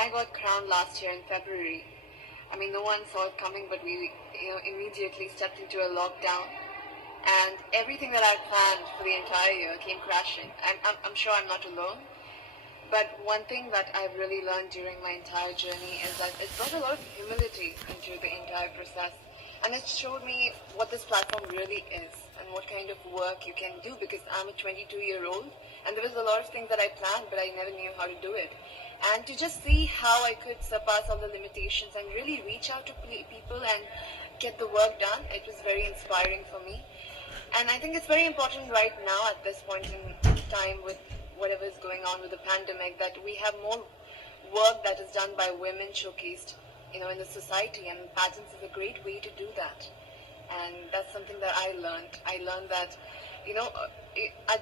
I got crowned last year in February, I mean, no one saw it coming, but we, immediately stepped into a lockdown, and everything that I planned for the entire year came crashing. I'm sure I'm not alone, but one thing that I've really learned during my entire journey is that it brought a lot of humility into the entire process, and it showed me what this platform really is and what kind of work you can do, because I'm a 22-year-old, and there was a lot of things that I planned, but I never knew how to do it. And to just see how I could surpass all the limitations and really reach out to people and get the work done, it was very inspiring for me. And I think it's very important right now at this point in time with whatever is going on with the pandemic, that we have more work that is done by women showcased, in the society, and pageants is a great way to do that. And that's something that I learned. I learned that,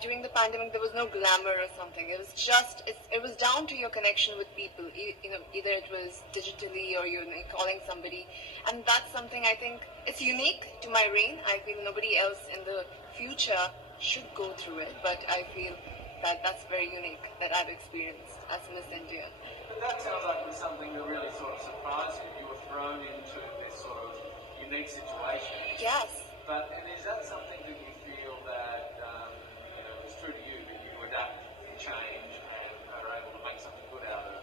during the pandemic there was no glamour or something. It was just, it was down to your connection with people. Either it was digitally or you're calling somebody. And that's something I think it's unique to my reign. I feel nobody else in the future should go through it, but I feel that that's very unique that I've experienced as Miss India. But that sounds like it was something that really sort of surprised you. You were thrown into this sort of unique situation. Yes. And is that something that you feel that is true to you, that you adapt and change and are able to make something good out of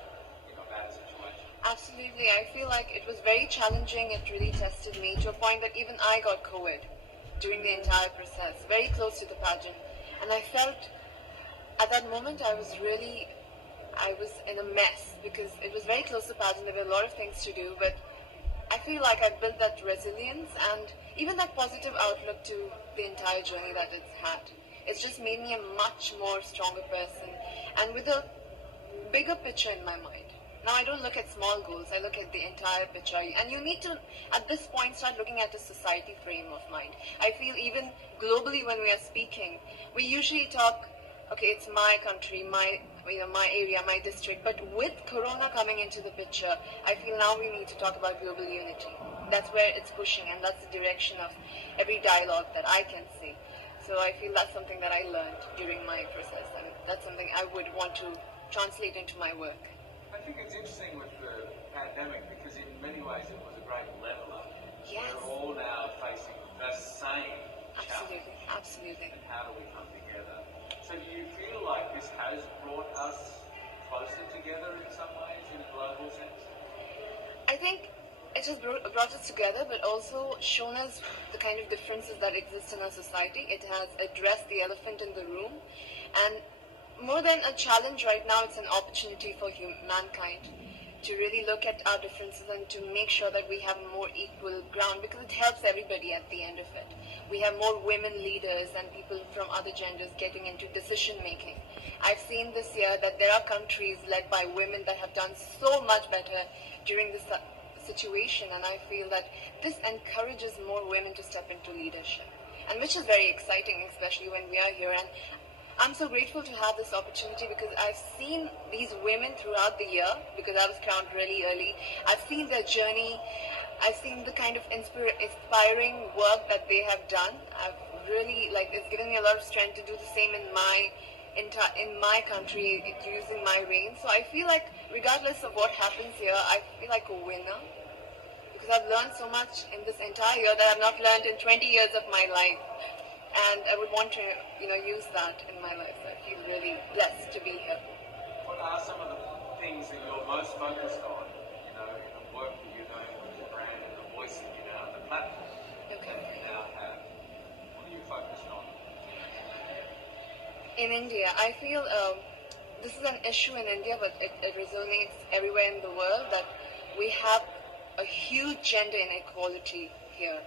a bad situation? Absolutely. I feel like it was very challenging. It really tested me to a point that even I got COVID during the entire process, very close to the pageant. And I felt at that moment I was in a mess, because it was very close to the pageant. There were a lot of things to do, but I feel like I built that resilience and even that positive outlook to the entire journey that it's had. It's just made me a much more stronger person, and with a bigger picture in my mind. Now I don't look at small goals, I look at the entire picture. And you need to, at this point, start looking at a society frame of mind. I feel even globally when we are speaking, we usually talk, okay, it's my country, my area, my district. But with Corona coming into the picture, I feel now we need to talk about global unity. That's where it's pushing, and that's the direction of every dialogue that I can see. So I feel that's something that I learned during my process, and that's something I would want to translate into my work. I think it's interesting with the pandemic, because in many ways it was a great leveler. Yes. We're all now facing the same challenge. Absolutely. And how do we come together? So do you feel like this has brought us closer together in some ways, in a global sense? I think it has brought us together, but also shown us the kind of differences that exist in our society. It has addressed the elephant in the room, and more than a challenge right now, it's an opportunity for mankind to really look at our differences and to make sure that we have more equal ground, because it helps everybody at the end of it. We have more women leaders and people from other genders getting into decision making. I've seen this year that there are countries led by women that have done so much better during this situation, and I feel that this encourages more women to step into leadership, and which is very exciting, especially when we are here. And I'm so grateful to have this opportunity, because I've seen these women throughout the year, because I was crowned really early. I've seen their journey. I've seen the kind of inspiring work that they have done. I've really, it's given me a lot of strength to do the same in my country, using my reign. So I feel like regardless of what happens here, I feel like a winner, because I've learned so much in this entire year that I've not learned in 20 years of my life. And I would want to, use that in my life. I feel really blessed to be here. What are some of the things that you're most focused on, in the work that you're doing with your brand and the voice that you now have, the platform that you now have? What are you focused on? In India, I feel this is an issue in India, but it resonates everywhere in the world, that we have a huge gender inequality here.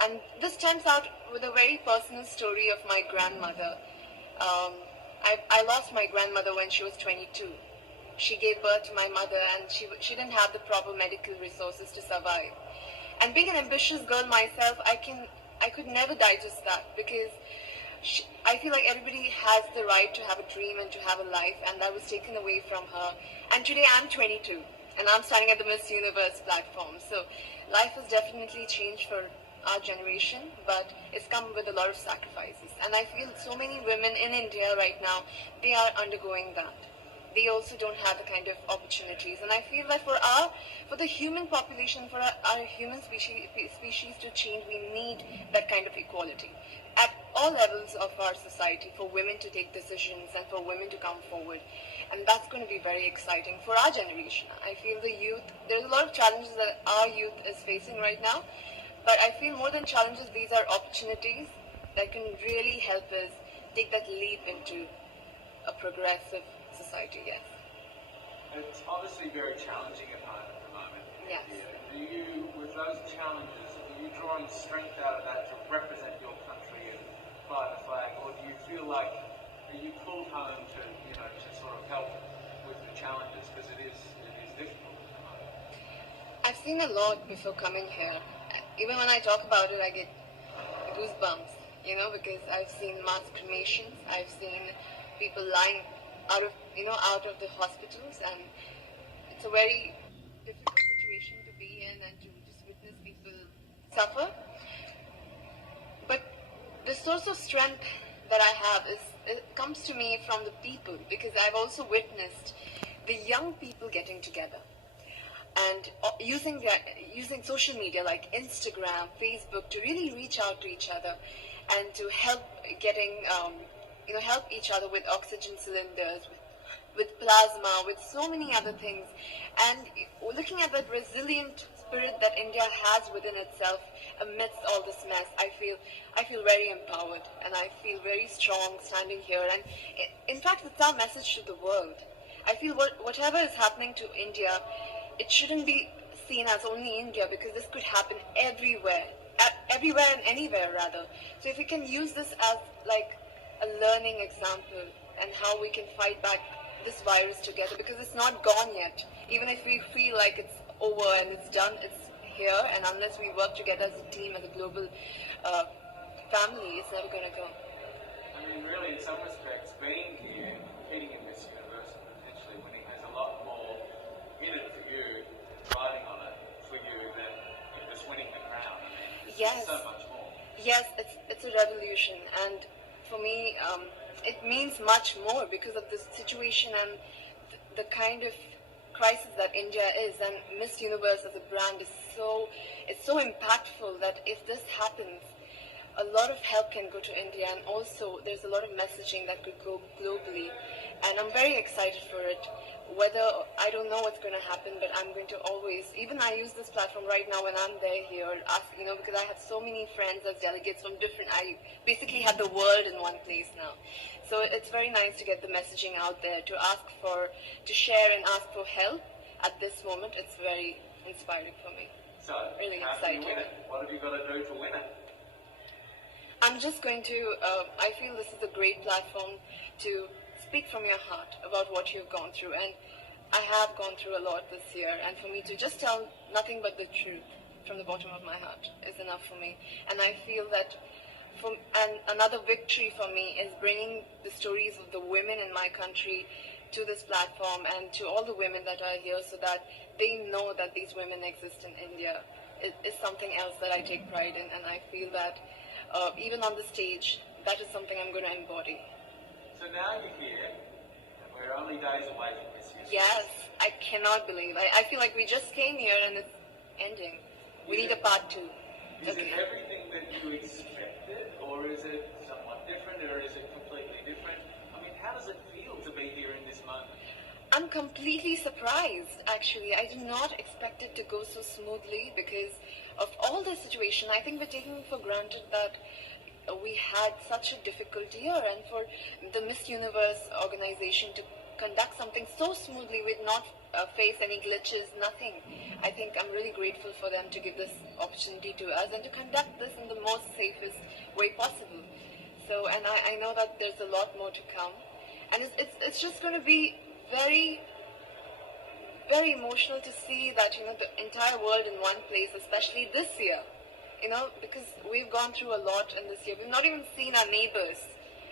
And this stems out with a very personal story of my grandmother. I lost my grandmother when she was 22. She gave birth to my mother, and she didn't have the proper medical resources to survive. And being an ambitious girl myself, I could never digest that, because I feel like everybody has the right to have a dream and to have a life, and that was taken away from her. And today I'm 22, and I'm standing at the Miss Universe platform. So life has definitely changed for our generation, but it's come with a lot of sacrifices. And I feel so many women in India right now, they are undergoing that. they also don't have the kind of opportunities. And I feel that for the human population, for our human species to change, we need that kind of equality at all levels of our society, for women to take decisions and for women to come forward. And that's going to be very exciting for our generation. I feel the youth, there's a lot of challenges that our youth is facing right now, but I feel more than challenges, these are opportunities that can really help us take that leap into a progressive society, yes. It's obviously very challenging at home at the moment. Yes. Do you, with those challenges, are you drawing strength out of that to represent your country and fly the flag, or do you feel like are you pulled home to, to sort of help with the challenges, because it is difficult at the moment? I've seen a lot before coming here. Even when I talk about it, I get goosebumps, because I've seen mass cremations, I've seen people lying out of the hospitals, and it's a very difficult situation to be in and to just witness people suffer. But the source of strength that I have it comes to me from the people, because I've also witnessed the young people getting together and using social media like Instagram, Facebook to really reach out to each other and to help help each other with oxygen cylinders, with plasma, with so many other things. And looking at that resilient spirit that India has within itself amidst all this mess, I feel very empowered, and I feel very strong standing here. And in fact, it's our message to the world. I feel whatever is happening to India, it shouldn't be seen as only India, because this could happen everywhere and anywhere rather. So if we can use this as like a learning example and how we can fight back this virus together, because it's not gone yet. Even if we feel like it's over and it's done, it's here, and unless we work together as a team, as a global family, it's never going to go. I mean, really, in some respects, being here, competing in Miss Universe and potentially winning, has a lot more in it for you, riding on it for you, than just winning the crown. I mean, yes. So much more. Yes, it's a revolution, and for me, it means much more because of this situation and the kind of crisis that India is. And Miss Universe as a brand is so impactful that if this happens, a lot of help can go to India, and also there's a lot of messaging that could go globally, and I'm very excited for it. Whether, I don't know what's going to happen, but I'm going to always, even I use this platform right now when I'm there here, because I have so many friends as delegates from I basically have the world in one place now. So it's very nice to get the messaging out there, to share and ask for help at this moment. It's very inspiring for me. So, really how exciting. do you win it? What have you got to do to win it? I'm just going to, I feel this is a great platform to speak from your heart about what you've gone through, and I have gone through a lot this year, and for me to just tell nothing but the truth from the bottom of my heart is enough for me. And I feel that another victory for me is bringing the stories of the women in my country to this platform and to all the women that are here, so that they know that these women exist in India. It is something else that I take pride in, and I feel that even on the stage, that is something I'm going to embody. So now you're here, and we're only days away from this year. Yes, I cannot believe. I feel like we just came here and it's ending. We need a part 2. Is it everything that you expected, or is it somewhat different, or is it completely different? I mean, how does it feel to be here in this moment? I'm completely surprised, actually. I did not expect it to go so smoothly because of all the situation. I think we're taking for granted that we had such a difficult year, and for the Miss Universe organization to conduct something so smoothly with not face any glitches, nothing. I think I'm really grateful for them to give this opportunity to us and to conduct this in the most safest way possible. So, and I know that there's a lot more to come, and it's just going to be very, very emotional to see that, the entire world in one place, especially this year. Because we've gone through a lot in this year. We've not even seen our neighbors.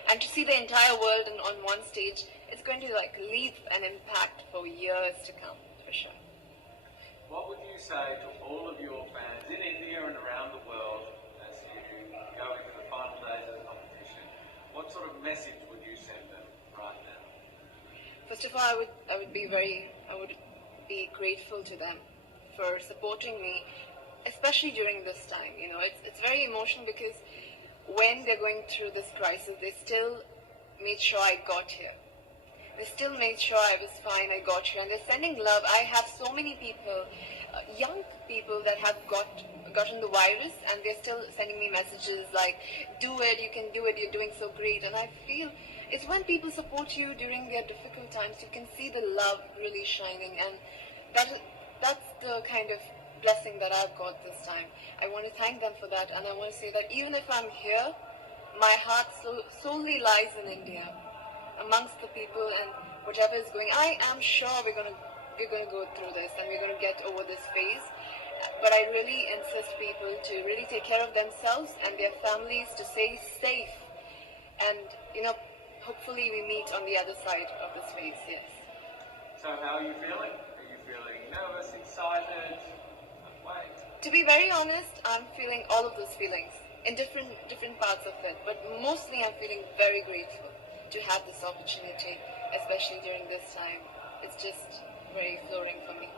And to see the entire world on one stage, it's going to leave an impact for years to come, for sure. What would you say to all of your fans in India and around the world as you go into the final days of the competition? What sort of message would you send them right now? For First of all, I would be grateful to them for supporting me, especially during this time. You know, it's very emotional because when they're going through this crisis, they still made sure I got here. They still made sure I was fine, I got here, and they're sending love. I have so many people, young people that have gotten the virus, and they're still sending me messages like, do it, you can do it, you're doing so great. And I feel it's when people support you during their difficult times, you can see the love really shining, and that's the kind of blessing that I've got this time. I want to thank them for that, and I want to say that even if I'm here, my heart solely lies in India, amongst the people and whatever is going. I am sure we're gonna go through this and we're gonna get over this phase. But I really insist people to really take care of themselves and their families, to stay safe, and hopefully we meet on the other side of this phase. Yes. So how are you feeling? Are you feeling nervous, excited? Wait. To be very honest, I'm feeling all of those feelings in different parts of it, but mostly I'm feeling very grateful to have this opportunity, especially during this time. It's just very flooring for me.